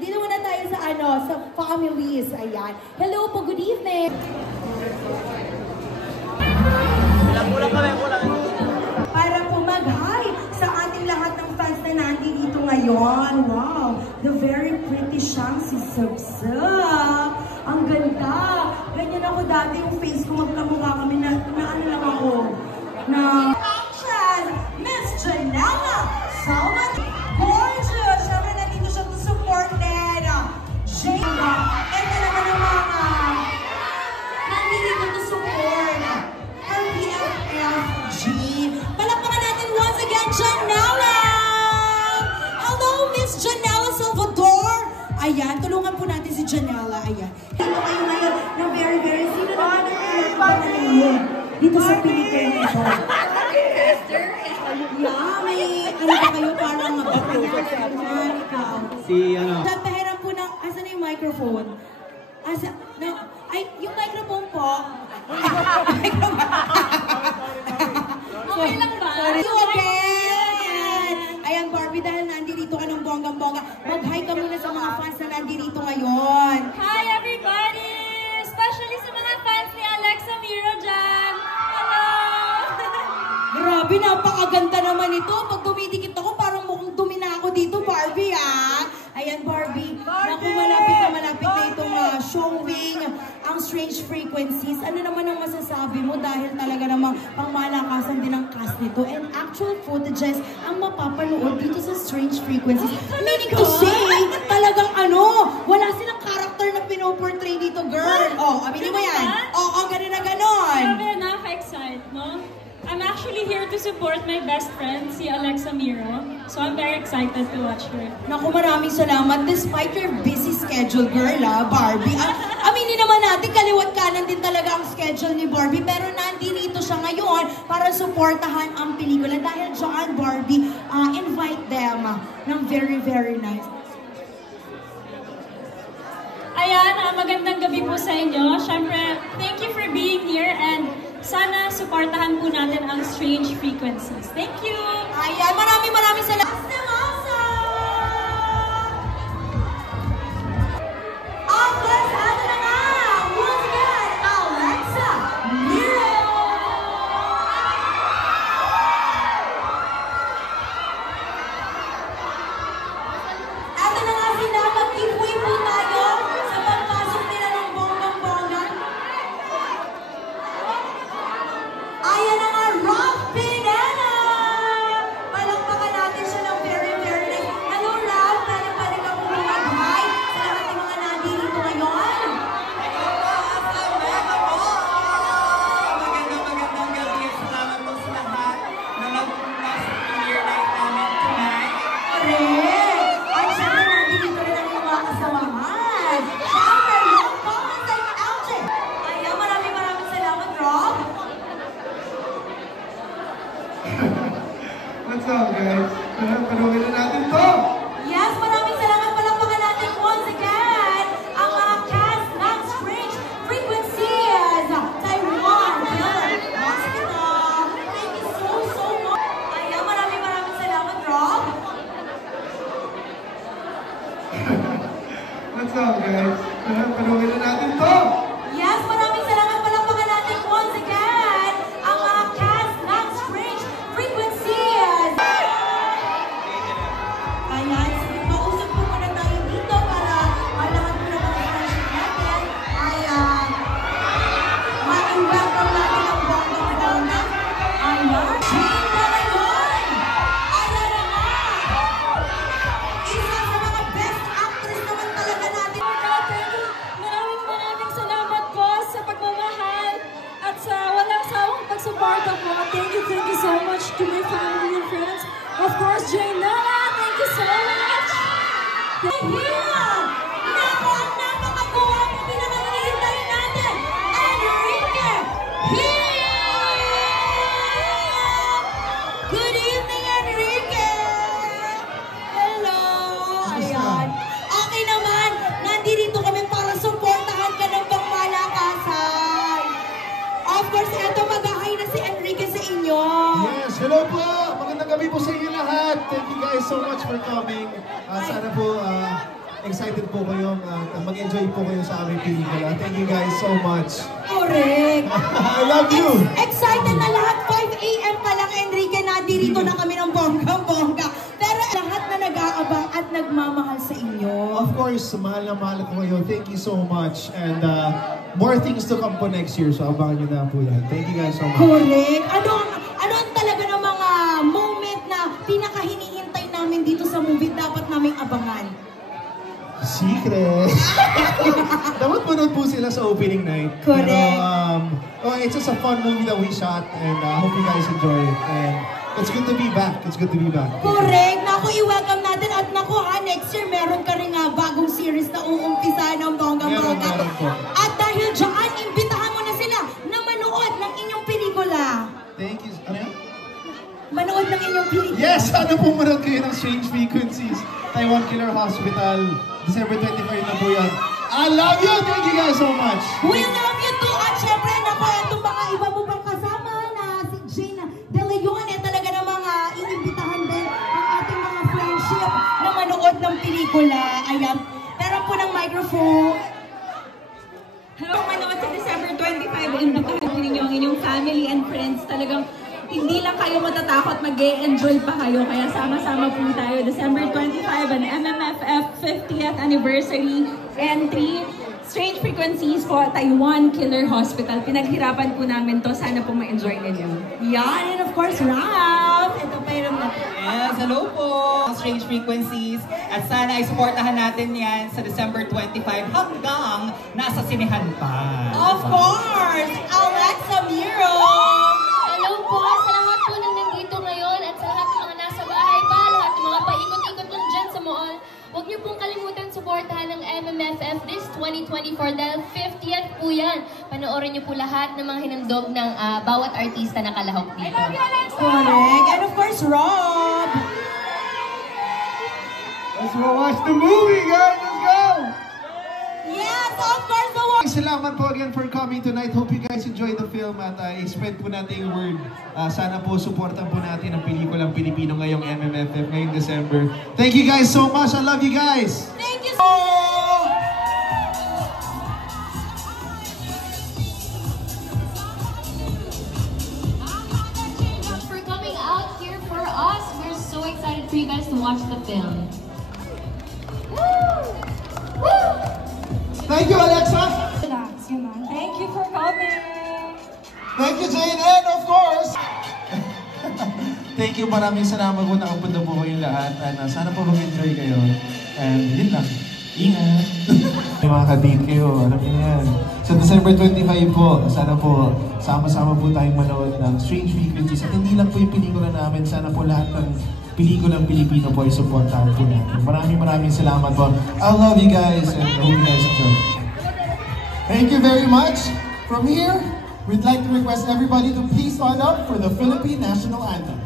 Dito muna tayo sa sa families. Ayan. Hello po, good evening. Para po mag-hi sa ating lahat ng fans na nandito ngayon. Wow, the very pretty Shamsi Subsub. Ang ganda. Ganyan ako dati yung face ko, magkamukha kami na ano lang ako. Na action! Miss Janela Salman. Gorgeous! Siyempre nandito siya to support din. Jada. Ito naman ang mga nandito to support. Her BFFG. Palakpakan natin once again, Janela! Hello, Miss Janela Salvador! Ayan, tulungan po natin si Janela. Ayan. Dito kayo ngayon na very sino naman ang dito sa Pilipinas. Yeah, may ano ba kayo parang mababayan ikaw. Si ano? Pahiram po ng, asan na yung microphone? Ay, yung microphone po. Okay lang ba? Sorry again! Ayan, Barbie, dahil nandito ka ng bonggang-bongga, mag-hi ka muna sa mga fans na nandito ngayon. Hi everybody! Especially sa mga fans ni Alexa Miro dyan. Hello! Grabe, napakaganda naman ito. Pag dumidikit ako, parang mukhang dumi na ako dito, Barbie, ah. Ayan, Barbie. Naku, malapit na itong showing ang Strange Frequencies. Ano naman ang masasabi mo dahil talaga namang pangmalakasan din ang cast nito and actual footages ang mapapanood dito sa Strange Frequencies. Meaning to say, talagang wala silang character na pinoportray dito, girl. Oh, aminin mo yan. Oo, ganun na ganon. Grabe, nakaka-excite, no? I'm actually here to support my best friend, si Alexa Miro. So I'm very excited to watch her. Naku, maraming salamat. Despite your busy schedule, girl, Barbie. Aminin naman natin, kaliwat kanan din talaga ang schedule ni Barbie. Pero nandito siya ngayon para supportahan ang pelikula. Dahil dyan, Barbie, invite them ng very nice. Ayan, magandang gabi po sa inyo. Siyempre, thank you for being here and sana supportahan po natin ang Strange Frequencies. Thank you! Ayan, maraming salamat. Ang kasama na nga, once again, Alexa Miro! Ito na nga sila, mag-giveaway po tayo sa pagpasok nila ng bonggang-bongga. Ayan na nga, Rob Pinena! Palakpakan natin siya ng very nice. Hello, Rob! Pwede ka po mag-hi sa lahat ng mga nandito ngayon. Magandang gabi. Salamat po sa lahat na nagpunta sa premiere night namin tonight. Correct! At syempre nandito rin ang mga kasamahan. Syempre, Rob Thomas and LJ. Ayan, maraming salamat, Rob. What's up, guys? Panoorin na natin to! Yes, maraming salamat. Palakpakan natin once again ang mga cast ng Strange Frequencies. Taiwan, Hospital. Thank you so much. Ayan, maraming salamat, Rob. What's up, guys? Panoorin na natin to! Yes, maraming salamat. Palakpakan natin once again ang mga cast ng Strange Frequencies. Ayan, mausap po muna tayo dito para lahat po ng mga friendship natin ay ma-welcome natin ang bonggang-bongga. Ayan, Jane Galayon! Ayan na nga! Isa sa mga best actress naman talaga natin. Maraming salamat po sa pagmamahal at sa walang sawang pagsuporta po. Thank you so much to my family and friends. Of course, Janela, thank you so much! Here! Naku, ang napakagawa mo pinakahihintay natin! Enrique! Here! Good evening, Enrique! Hello! Ayan. Okay naman, nandito kami para supportahan ka ng pangmalakasan. Of course, eto mag-ahay na si Enrique sa inyo. Yes, hello po! Magandang gabi po sa inyo lahat. Thank you guys so much for coming. Sana po excited po kayo, mag-enjoy po kayo sa aming pelikula. Thank you guys so much. Correct. I love you! Excited na lahat. 5 a.m. pa lang, Enrique. Nandirito na kami ng bongga-bongga. Pero lahat na nag-aabang at nagmamahal sa inyo. Of course, mahal na mahal ko kayo. Thank you so much. And more things to come po next year. So abangan nyo na po yan. Thank you guys so much. Correct. Ano ang talaga ng mga moment na pinakahiniintay namin dito sa movie dapat naming abangan? Secret! Dapat manood po sila sa opening night. Correct. Pero, it's just a fun movie that we shot and I hope you guys enjoy it. And it's good to be back. It's good to be back. Correct. Naku, i-welcome natin. At naku next year meron ka rin bagong series na uumpisa ng bongga-bongga. Meron po. At dahil dyan, imbitahan mo na sila na manood ng inyong pelikula. Thank you. Ano yan? Manood ng inyong pelikula. Yes! Ano po manood kayo ng Strange Frequencies? Taiwan Killer Hospital. December 25 na po yan. I love you! Thank you guys so much! We love you too! At syempre, naku, itong mga iba mo pang kasama na si Jane De Leon, talaga na mga inimbitahan din ang ating mga friendship na manood ng pelikula. Ayan. Pero po ng microphone. Hello, manood sa December 25, imbitahan po ninyo ang inyong family and friends. Talagang hindi lang kayo matatakot, mag-e-enjoy pa kayo. Kaya sama-sama po tayo. December 25, an MMFF 50th Anniversary Entry. Strange Frequencies po, Taiwan Killer Hospital. Pinaghirapan po namin to. Sana po ma-enjoy ninyo. Yan. And of course, Ralph. Ito pa yung Yes, hello po! Strange Frequencies. At sana ay supportahan natin yan sa December 25 hanggang nasa sinehan pa. Of course, Alexa Miro. Hello po sa lahat po nang nandito ngayon at sa lahat ng mga nasa bahay pa, lahat ng mga paikot-ikot lang dyan sa mall. Huwag niyo pong kalimutan suportahan ng MMFF this 2024 dahil 50th po yan. Panoorin niyo po lahat ng mga hinandog ng bawat artista na kalahok dito. Correct. And of course, Rob. Let's go watch the movie, guys! Let's go! Yes, of course, the one. Salamat po again for coming tonight. Hope you guys enjoy the film at i-spread po natin yung word. Sana po supportan po natin ang pelikulang Pilipino ngayong MMFF, ngayong December. Thank you guys so much. I love you guys. Thank you For coming out here for us, we're so excited for you guys to watch the film. Thank you, Alexa. Relax, yun lang. Thank you for coming! Thank you, Jane. And of course, thank you. Maraming salamat po. Nakapunta po kayong lahat. And sana po mag-enjoy kayo. And yun lang. Ingat. Yung mga ka-date kayo, alam niyo na yan. Sa December 25 po, sana po sama-sama po tayong manood ng Strange Frequencies. At hindi lang po yung pelikula namin, sana po lahat ng pelikulang Pilipino po ay supportahan po natin. Maraming salamat po. I love you guys and I hope you guys enjoy. Thank you very much. From here, we'd like to request everybody to please stand up for the Philippine National Anthem.